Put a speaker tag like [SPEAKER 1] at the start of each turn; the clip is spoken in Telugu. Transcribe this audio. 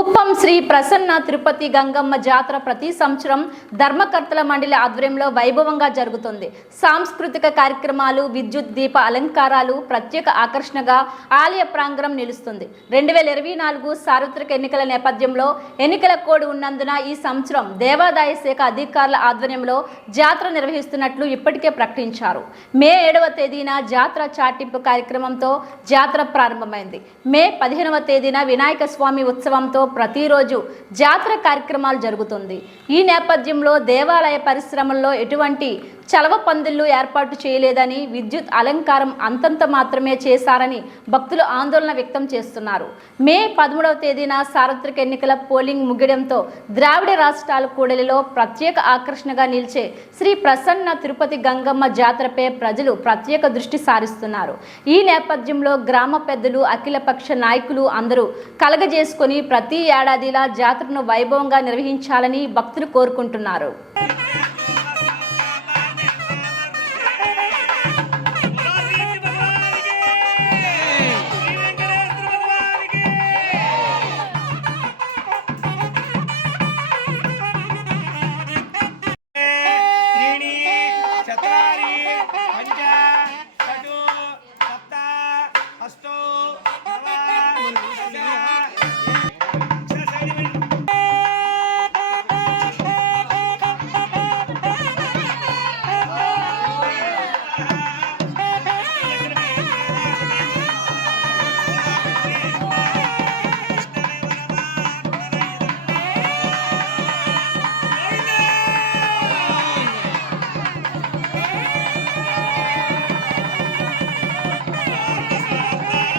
[SPEAKER 1] కుప్పం శ్రీ ప్రసన్న తిరుపతి గంగమ్మ జాతర ప్రతి సంవత్సరం ధర్మకర్తల మండలి ఆధ్వర్యంలో వైభవంగా జరుగుతుంది. సాంస్కృతిక కార్యక్రమాలు విద్యుత్ దీప అలంకారాలు ప్రత్యేక ఆకర్షణగా ఆలయ ప్రాంగణం నిలుస్తుంది. రెండు వేల ఇరవై నాలుగు సార్వత్రిక ఎన్నికల నేపథ్యంలో ఎన్నికల కోడ్ ఉన్నందున ఈ సంవత్సరం దేవాదాయ శాఖ అధికారుల ఆధ్వర్యంలో జాతర నిర్వహిస్తున్నట్లు ఇప్పటికే ప్రకటించారు. మే ఏడవ తేదీన జాతర చాటింపు కార్యక్రమంతో జాతర ప్రారంభమైంది. మే పదిహేనవ తేదీన వినాయక స్వామి ఉత్సవంతో ప్రతిరోజు జాతర కార్యక్రమాలు జరుగుతుంది. ఈ నేపథ్యంలో దేవాలయ పరిశ్రమల్లో ఎటువంటి చలవ పందిళ్ళు ఏర్పాటు చేయలేదని విద్యుత్ అలంకారం అంతంత మాత్రమే చేశారని భక్తులు ఆందోళన వ్యక్తం చేస్తున్నారు. మే పదమూడవ తేదీన సార్వత్రిక ఎన్నికల పోలింగ్ ముగియడంతో ద్రావిడ రాష్ట్రాల కూడలిలో ప్రత్యేక ఆకర్షణగా నిలిచే శ్రీ ప్రసన్న తిరుపతి గంగమ్మ జాతరపై ప్రజలు ప్రత్యేక దృష్టి సారిస్తున్నారు. ఈ నేపథ్యంలో గ్రామ పెద్దలు అఖిలపక్ష నాయకులు అందరూ కలగజేసుకొని ప్రతి ఏడాదిలా జాతరను వైభవంగా నిర్వహించాలని భక్తులు కోరుకుంటున్నారు. Thank you.